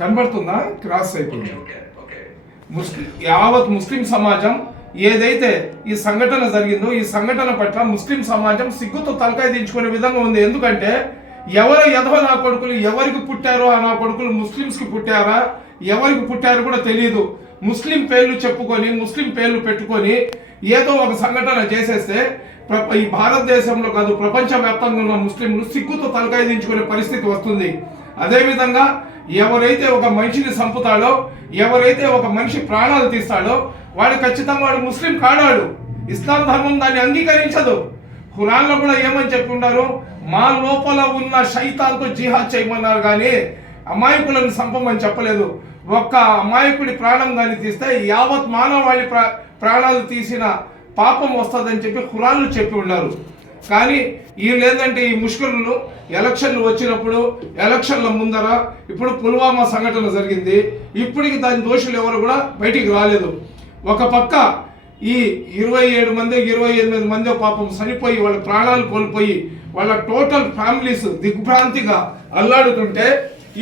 కనబడుతుందా? క్రాస్ అయిపోయింది. యావత్ ముస్లిం సమాజం ఏదైతే ఈ సంఘటన జరిగిందో ఈ సంఘటన పట్ల ముస్లిం సమాజం సిగ్గుతో తలకాయ దించుకునే విధంగా ఉంది. ఎందుకంటే ఎవరు ఎదవ నా కొడుకులు ఎవరికి పుట్టారో ఆ నా కొడుకులు ముస్లిమ్స్కి పుట్టారా ఎవరికి పుట్టారో కూడా తెలియదు. ముస్లిం పేర్లు చెప్పుకొని ముస్లిం పేర్లు పెట్టుకొని ఏదో ఒక సంఘటన చేసేస్తే ఈ భారతదేశంలో కాదు ప్రపంచవ్యాప్తంగా ఉన్న ముస్లింలు సిగ్గుతో తలకాయ దించుకునే పరిస్థితి వస్తుంది. అదేవిధంగా ఎవరైతే ఒక మనిషిని చంపుతాడో ఎవరైతే ఒక మనిషి ప్రాణాలు తీస్తాడో వాడు ఖచ్చితంగా వాడు ముస్లిం కాడాడు. ఇస్లాం ధర్మం దాన్ని అంగీకరించదు. ఖురాన్లో కూడా ఏమని చెప్పి ఉన్నారు, మా లోపల ఉన్న శైతాన్తో జిహాద్ చేయమన్నారు కానీ అమాయకులను చంపమని చెప్పలేదు. ఒక్క అమాయకుడి ప్రాణం కానీ తీస్తే యావత్ మానవాళి ప్రాణాలు తీసిన పాపం వస్తుందని చెప్పి ఖురాన్లు చెప్పి ఉన్నారు. కానీ వీళ్ళు ఏంటంటే ఈ ముష్కరులు ఎలక్షన్లు వచ్చినప్పుడు ఎలక్షన్ల ముందర ఇప్పుడు పుల్వామా సంఘటన జరిగింది. ఇప్పటికి దాని దోషులు ఎవరు కూడా బయటికి రాలేదు. ఒక పక్క ఈ 27 మంది 28 మంది పాపం చనిపోయి వాళ్ళ ప్రాణాలు కోల్పోయి వాళ్ళ టోటల్ ఫ్యామిలీస్ దిగ్భ్రాంతిగా అల్లాడుతుంటే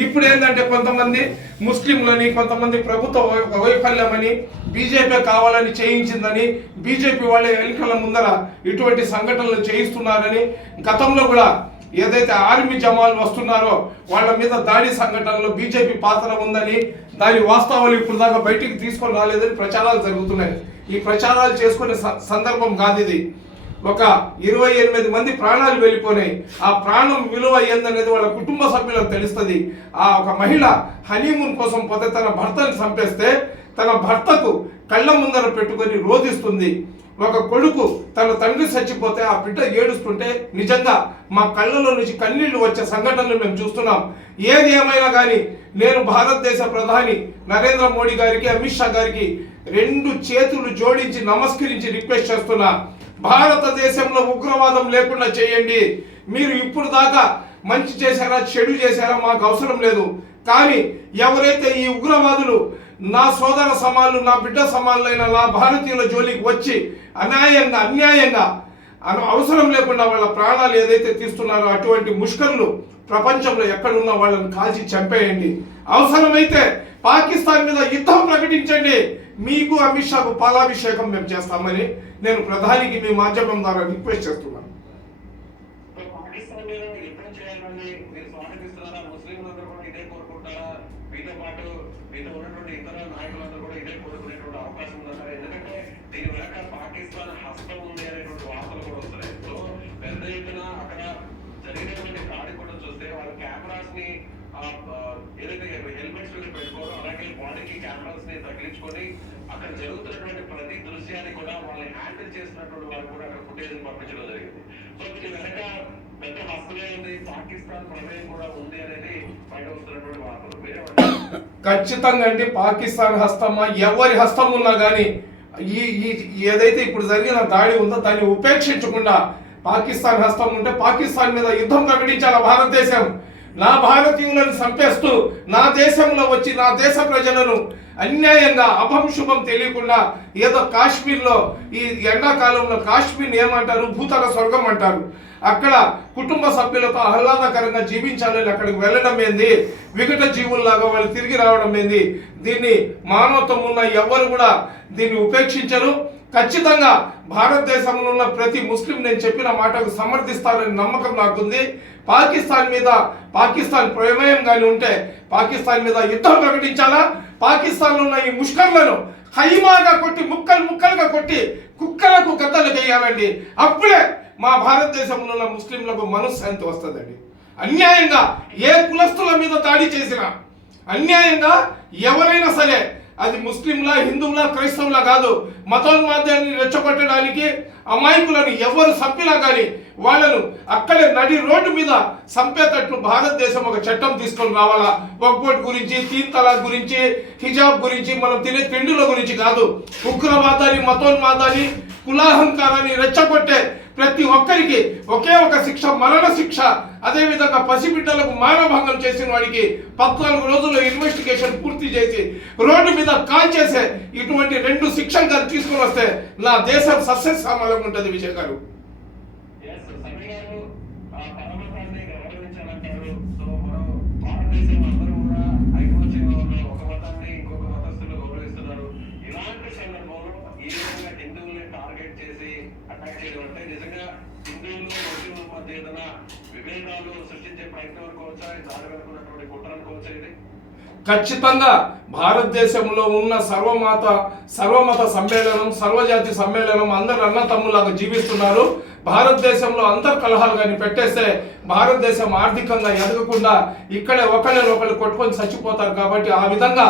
ఇప్పుడు ఏంటంటే కొంతమంది ముస్లింలని కొంతమంది ప్రభుత్వ వైఫల్యమని బీజేపీ కావాలని చేయించిందని బీజేపీ వాళ్ళ ఎన్నికల ముందర ఇటువంటి సంఘటనలు చేయిస్తున్నారని గతంలో కూడా ఏదైతే ఆర్మీ జవాన్లు వస్తున్నారో వాళ్ళ మీద దాడి సంఘటనలో బీజేపీ పాత్ర ఉందని దాని వాస్తవాలు ఇప్పుడు దాకా బయటికి తీసుకొని రాలేదని ప్రచారాలు జరుగుతున్నాయి. ఈ ప్రచారాలు చేసుకునే సందర్భం కాదు ఇది. ఒక 28 మంది ప్రాణాలు వెళ్ళిపోయినాయి. ఆ ప్రాణం విలువ ఏందనేది వాళ్ళ కుటుంబ సభ్యులకు తెలుస్తుంది. ఆ ఒక మహిళ హనీమూన్ కోసం పోతే తన భర్తను చంపేస్తే తన భర్తకు కళ్ళ ముందర పెట్టుకొని రోధిస్తుంది. ఒక కొడుకు తన తండ్రి చచ్చిపోతే ఆ బిడ్డ ఏడుస్తుంటే నిజంగా మా కళ్ళలో నుంచి కన్నీళ్లు వచ్చే సంఘటనలు మేము చూస్తున్నాం. ఏది ఏమైనా కానీ నేను భారతదేశ ప్రధాని నరేంద్ర మోడీ గారికి అమిత్ షా గారికి 2 చేతులు జోడించి నమస్కరించి రిక్వెస్ట్ చేస్తున్నా, భారతదేశంలో ఉగ్రవాదం లేకుండా చేయండి. మీరు ఇప్పుడు దాకా మంచి చేశారా చెడు చేశారా మాకు అవసరం లేదు. కానీ ఎవరైతే ఈ ఉగ్రవాదులు నా సోదర సమానులు నా బిడ్డ సమానులైన నా భారతీయుల జోలికి వచ్చి అన్యాయంగా అవసరం లేకుండా వాళ్ళ ప్రాణాలు ఏదైతే తీస్తున్నారో అటువంటి ముష్కరులు ప్రపంచంలో ఎక్కడున్నా వాళ్ళని కాల్చి చంపేయండి. అవసరమైతే పాకిస్తాన్ మీద యుద్ధం ప్రకటించండి. మీకు అమిత్ షాకు పాలాభిషేకం మేము చేస్తామని నేను ప్రధానికి మీ మాధ్యమం ద్వారా రిక్వెస్ట్ చేస్తున్నాను. పాకిస్తాన్ హస్తం ఉంది అనేటువంటి వార్తలు కూడా వస్తున్నాయి. సో పెద్ద ఎత్తున అక్కడ జరిగినటువంటి దాడి కూడా చూస్తే వాళ్ళ కెమెరాస్ ని ఏదైతే హెల్మెట్స్ పెట్టుకోవడం అలాగే బాడీకి కెమెరాస్ ని తగిలించుకొని అక్కడ జరుగుతున్నటువంటి ప్రతి దృశ్యాన్ని కూడా వాళ్ళని హ్యాండిల్ చేస్తున్నటువంటి వాళ్ళు కూడా అక్కడ ఫుటేజ్ పంపించడం జరిగింది. సో దీని వెనక పెద్ద హస్తమే ఉంది, పాకిస్తాన్ ప్రమేయం కూడా ఉంది అనేది బయట వస్తున్నటువంటి వార్తలు. ఖచ్చితంగా అండి పాకిస్తాన్ హస్తమా ఎవరి హస్తం ఉన్నా కానీ ఈ ఏదైతే ఇప్పుడు జరిగిన దాడి ఉందో దాన్ని ఉపేక్షించకుండా పాకిస్తాన్ హస్తం ఉంటే పాకిస్తాన్ మీద యుద్ధం ప్రకటించాల భారతదేశం. నా భారతీయులను చంపేస్తూ నా దేశంలో వచ్చి నా దేశ ప్రజలను అన్యాయంగా అభంశుభం తెలియకుండా ఏదో కాశ్మీర్లో ఈ ఎండాకాలంలో కాశ్మీర్ ఏమంటారు భూతల స్వర్గం అంటారు. అక్కడ కుటుంబ సభ్యులతో ఆహ్లాదకరంగా జీవించాలని అక్కడికి వెళ్ళడం ఏంది, వికట జీవుల్లాగా వాళ్ళు తిరిగి రావడం ఏంది. దీన్ని మానవత్వం ఉన్న ఎవరు కూడా దీన్ని ఉపేక్షించరు. ఖచ్చితంగా భారతదేశంలో ఉన్న ప్రతి ముస్లిం నేను చెప్పిన మాటకు సమర్థిస్తారని నమ్మకం నాకుంది. పాకిస్తాన్ ప్రమేయం కానీ ఉంటే పాకిస్తాన్ మీద యుద్ధం ప్రకటించాలా, పాకిస్తాన్లో ఉన్న ఈ ముష్కర్లను ఖైమాగా కొట్టి ముక్కలుగా కొట్టి కుక్కలకు గద్దలు వేయాలండి. అప్పుడే మా భారతదేశంలో ఉన్న ముస్లింలకు మనశ్శాంతి వస్తుందండి. అన్యాయంగా ఏ కులస్తుల మీద దాడి చేసినా అన్యాయంగా ఎవరైనా సరే అది ముస్లింలా హిందువులా క్రైస్తవులా కాదు, మతోన్మాదాన్ని రెచ్చగొట్టడానికి అమాయకులను ఎవరు చంపినా కానీ వాళ్ళను అక్కడే నడి రోడ్డు మీద చంపేటట్లు భారతదేశం ఒక చట్టం తీసుకొని రావాలా. వక్ఫ్ గురించి, 3 తలాక్ గురించి, హిజాబ్ గురించి, మనం తినే తిండిల గురించి కాదు. ఉగ్రవాదాన్ని మతోన్మాదాన్ని కులాహంకారాన్ని రెచ్చగొట్టే ప్రతి ఒక్కరికి ఒకే ఒక శిక్ష, మరణ శిక్ష. అదేవిధంగా పసిబిడ్డలకు మానభంగం చేసిన వాడికి 14 రోజుల్లో ఇన్వెస్టిగేషన్ పూర్తి చేసి రోడ్డు మీద కాల్ చేసే ఇటువంటి 2 శిక్షలు కానీ తీసుకుని వస్తే నా దేశం సస్యశ్యామలంగా ఉంటుంది. విజయ్ గారు భారతదేశం అందరూ కూడా సార్ ఇది? ఖచ్చితంగా భారతదేశంలో ఉన్న సర్వమత సమ్మేళనం, సర్వజాతి సమ్మేళనం అందరు అన్న తమ్ములాగా జీవిస్తున్నారు. భారతదేశంలో కలహాలు కానీ పెట్టేస్తే భారతదేశం ఆర్థికంగా ఎదగకుండా ఇక్కడే ఒకళ్ళు కొట్టుకొని చచ్చిపోతారు. కాబట్టి ఆ విధంగా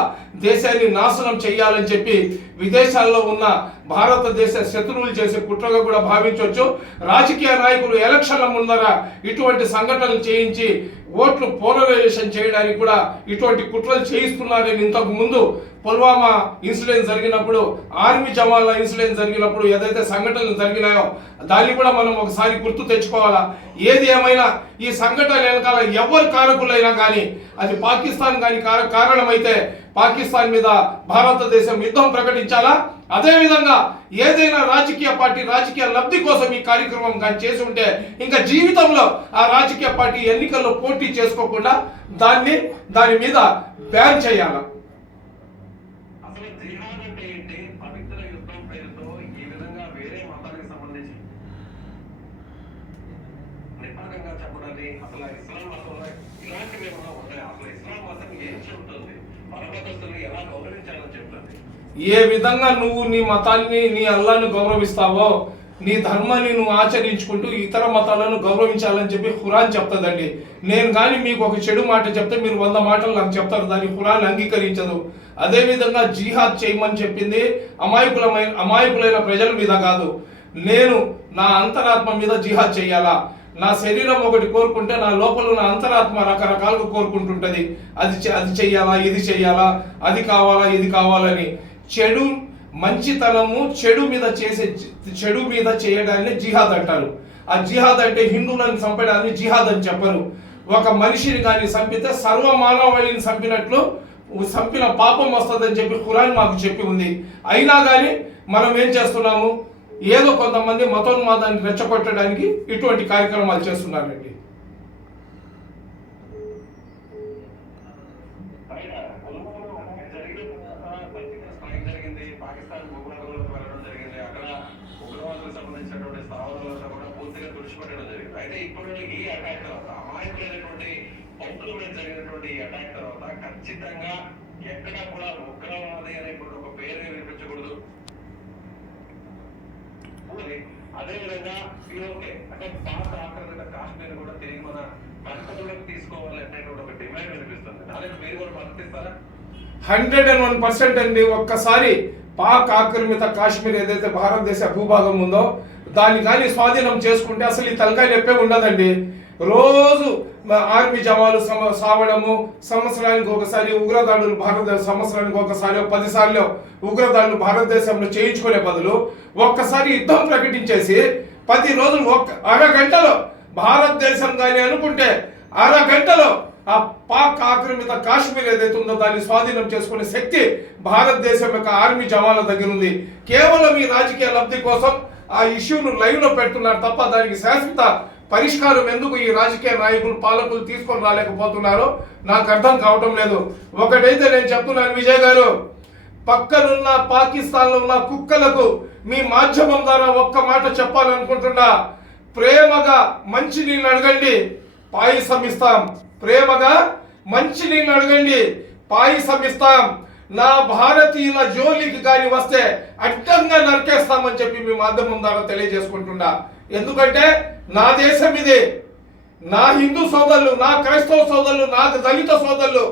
దేశాన్ని నాశనం చేయాలని చెప్పి విదేశాల్లో ఉన్న భారతదేశ శత్రువులు చేసే కుట్రగా కూడా భావించవచ్చు. రాజకీయ నాయకులు ఎలక్షన్ల ముందర ఇటువంటి సంఘటనలు చేయించి ఓట్లు పోలరైజేషన్ చేయడానికి కూడా ఇటువంటి కుట్రలు చేయిస్తున్నారని ఇంతకు ముందు పుల్వామా ఇన్సిడెంట్ జరిగినప్పుడు, ఆర్మీ జవాన్ల ఇన్సిడెంట్ జరిగినప్పుడు ఏదైతే సంఘటనలు జరిగినాయో దాన్ని కూడా మనం ఒకసారి గుర్తు తెచ్చుకోవాలా. ఏది ఏమైనా ఈ సంఘటన వెనకాల ఎవరు కారకులైనా కానీ అది పాకిస్తాన్ కానీ కారణమైతే పాకిస్తాన్ మీద భారతదేశం యుద్ధం ప్రకటించాలా. అదేవిధంగా ఏదైనా రాజకీయ పార్టీ రాజకీయ లబ్ధి కోసం ఈ కార్యక్రమం కానీ చేసి ఉంటే ఇంకా జీవితంలో ఆ రాజకీయ పార్టీ ఎన్నికల్లో పోటీ చేసుకోకుండా దాని మీద బ్యాన్ చేయాలి. అసలు జిహాద్ అంటే ఏంటి? పవిత్ర యుద్ధం పేరుతో ఈ విధంగా వేరే మతానికి సంబంధించి నిపాకంగా చెప్పడాన్ని అసలు ఇస్లాం మతంలో ఇలాంటివి ఏమైనా ఉంటాయి? అసలు ఇస్లాం మతం ఏం చెబుతుంది? పరమతస్తుల్ని ఎలా గౌరవించాలని చెప్తుంది? ఏ విధంగా నువ్వు నీ మతాన్ని, నీ అల్లాను గౌరవిస్తావో, నీ ధర్మాన్ని నువ్వు ఆచరించుకుంటూ ఇతర మతాలను గౌరవించాలని చెప్పి ఖురాన్ చెప్తుందండి. నేను కానీ మీకు ఒక చెడు మాట చెప్తే మీరు 100 మాటలు నాకు చెప్తారు, దాన్ని ఖురాన్ అంగీకరించదు. అదేవిధంగా జిహాద్ చేయమని చెప్పింది అమాయకులైన ప్రజల మీద కాదు, నేను నా అంతరాత్మ మీద జిహాద్ చేయాలా. నా శరీరం ఒకటి కోరుకుంటే నా లోపల నా అంతరాత్మ రకరకాలుగా కోరుకుంటుంటది. అది చెయ్యాలా, ఇది చెయ్యాలా, అది కావాలా, ఇది కావాలని. మంచితనము చెడు మీద చేయడాన్ని జిహాద్ అంటారు. ఆ జిహాద్ అంటే హిందువులను చంపడాన్ని జిహాద్ అని చెప్పరు. ఒక మనిషిని కానీ చంపితే సర్వమానవాళిని చంపిన పాపం వస్తుందని చెప్పి ఖురాన్ మాకు చెప్పి ఉంది. అయినా కానీ మనం ఏం చేస్తున్నాము, ఏదో కొంతమంది మతోన్మాదాన్ని రెచ్చగొట్టడానికి ఇటువంటి కార్యక్రమాలు చేస్తున్నారండి. పాకిస్తాన్ భూభాగంలోకి వెళ్ళడం జరిగింది. అక్కడ ఉగ్రవాదులకు సంబంధించినటువంటి స్థావరాలను కూడా పూర్తిగా తుడిచిపెట్టడం జరిగింది. అయితే ఇప్పుడు ఈ అటాక్ తర్వాత అమాయకులైనటువంటి పౌరుల మీద జరిగినటువంటి ఈ అటాక్ తర్వాత ఖచ్చితంగా ఎక్కడా కూడా ఉగ్రవాది అనేటువంటి ఒక పేరు వినిపించకూడదు. అదేవిధంగా పీఓకే అంటే పాక్ ఆక్రమిత కాశ్మీర్ కూడా తిరిగి మన కంట్రోల్లోకి తీసుకోవాలి అనేటువంటి ఒక డిమాండ్ వినిపిస్తుంది. దానికి మీరు కూడా మద్దతిస్తారా? 101% అండి. ఒక్కసారి పాక్ ఆక్రమిత కాశ్మీర్ ఏదైతే భారతదేశ భూభాగం ఉందో దాన్ని కానీ స్వాధీనం చేసుకుంటే అసలు ఈ తలకాయ నొప్పే ఉండదండి. రోజు ఆర్మీ జవాన్లు సావడము, సంవత్సరానికి ఒకసారి ఉగ్రదాడులు, సంవత్సరానికి ఒకసారి 10 సార్లు ఉగ్రదాడులు భారతదేశంలో చేయించుకునే బదులు ఒక్కసారి యుద్ధం ప్రకటించేసి 10 రోజులు అరగంటలో భారతదేశం కానీ అనుకుంటే అరగంటలో ఆ పాక్ ఆక్రమిత కాశ్మీర్ ఏదైతే ఉందో దాన్ని స్వాధీనం చేసుకునే శక్తి భారతదేశం యొక్క ఆర్మీ జవాన్ల దగ్గర ఉంది. కేవలం ఈ రాజకీయ లబ్ధి కోసం ఆ ఇష్యూను లైవ్ లో పెడుతున్నారు తప్ప దానికి శాశ్వత పరిష్కారం ఎందుకు ఈ రాజకీయ నాయకులు పాలకులు తీసుకొని రాలేకపోతున్నారో నాకు అర్థం కావటం లేదు. ఒకటైతే నేను చెప్తున్నాను విజయ్ గారు, పక్కనున్న పాకిస్తాన్ లో ఉన్న కుక్కలకు మీ మాధ్యమం ద్వారా ఒక్క మాట చెప్పాలనుకుంటున్నా. ప్రేమగా మంచి నీళ్ళు అడగండి, పాయసం ఇస్తాం. ప్రేమగా మంచి నీళ్ళు అడగండి, పాయసం ఇస్తాం. నా భారతీయుల జోలికి కానీ వస్తే అడ్డంగా నరికేస్తామని చెప్పి మీ మాధ్యమం ద్వారా తెలియజేసుకుంటున్నా. ఎందుకంటే నా దేశం ఇదే, నా హిందూ సోదరులు, నా క్రైస్తవ సోదరులు, నా దళిత సోదరులు,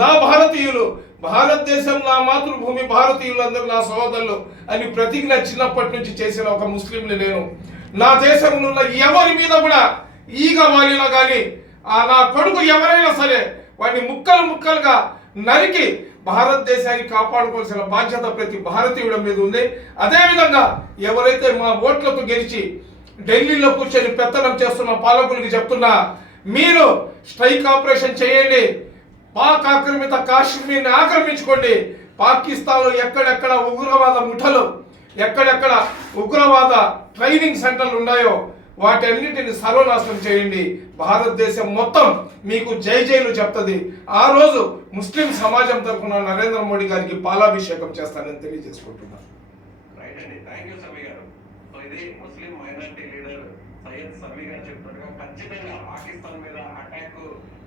నా భారతీయులు, భారతదేశం నా మాతృభూమి, భారతీయులందరూ నా సోదరులు అని ప్రతిజ్ఞ చిన్నప్పటి నుంచి చేసిన ఒక ముస్లింని నేను. నా దేశంలో ఉన్న ఎవరి మీద కూడా ఈగ వాలినా కానీ నా కొడుకు ఎవరైనా సరే వాడిని ముక్కలుగా నరికి భారతదేశాన్ని కాపాడుకోవాల్సిన బాధ్యత ప్రతి భారతీయుడి మీద ఉంది. అదేవిధంగా ఎవరైతే మా ఓట్లతో గెలిచి ఢిల్లీలో కూర్చొని పెత్తనం చేస్తున్న పాలకులకి చెప్తున్నా, మీరు స్ట్రైక్ ఆపరేషన్ చేయండి, పాక్ ఆక్రమిత కాశ్మీర్ని ఆక్రమించుకోండి. పాకిస్తాన్లో ఎక్కడెక్కడ ఉగ్రవాద ముఠలు, ఎక్కడెక్కడ ఉగ్రవాద ట్రైనింగ్ సెంటర్లు ఉన్నాయో వాటన్నిటిని సర్వనాశనం చేయండి. భారతదేశం మొత్తం మీకు జై జైలు చెప్తుంది. ఆ రోజు ముస్లిం సమాజం తరఫున నరేంద్ర మోడీ గారికి పాలాభిషేకం చేస్తానని తెలియజేసుకుంటున్నాను. రైట్ అండి, థ్యాంక్ యూ సమీ గారు. సో ఇది ముస్లిం మైనారిటీ లీడర్ సయ్యద్ సమీ గారు చెప్పినట్టుగా ఖచ్చితంగా పాకిస్తాన్ మీద అటాక్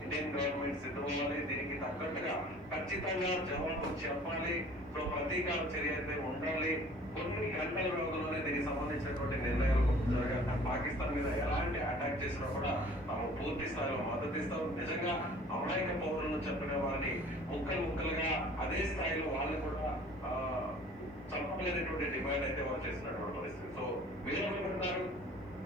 ఇండియన్ గవర్నమెంట్ సిద్ధం అవ్వాలి. దీనికి తగ్గట్టుగా ఖచ్చితంగా జవాబు చెప్పాలి. సో ప్రతీకార చర్య అయితే ఉండాలి. కొన్ని గంటల వ్యవధిలోనే దీనికి సంబంధించినటువంటి నిర్ణయాలు జరగాలి. పాకిస్తాన్ మీద ఎలాంటి అటాక్ చేసినా కూడా తాము పూర్తి స్థాయిలో మద్దతు ఇస్తాం. నిజంగా అమాయక పౌరులను చెప్పిన వారిని ముక్కలు ముక్కలుగా అదే స్థాయిలో వాళ్ళు కూడా చంపలేనటువంటి డిమాండ్ అయితే వాళ్ళు చేసినటువంటి పరిస్థితి. సో వీళ్ళంటున్నారు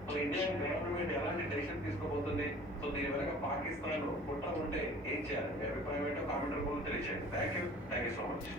సో ఇండియన్ గవర్నమెంట్ ఎలాంటి డెసిషన్ తీసుకోబోతుంది, సో దీని వెనక పాకిస్తాన్ కుట్ర ఉంటే ఏం చేయాలి? మీ అభిప్రాయం ఏంటో కామెంట్ రూపంలో తెలియజేయండి. Thank you so much.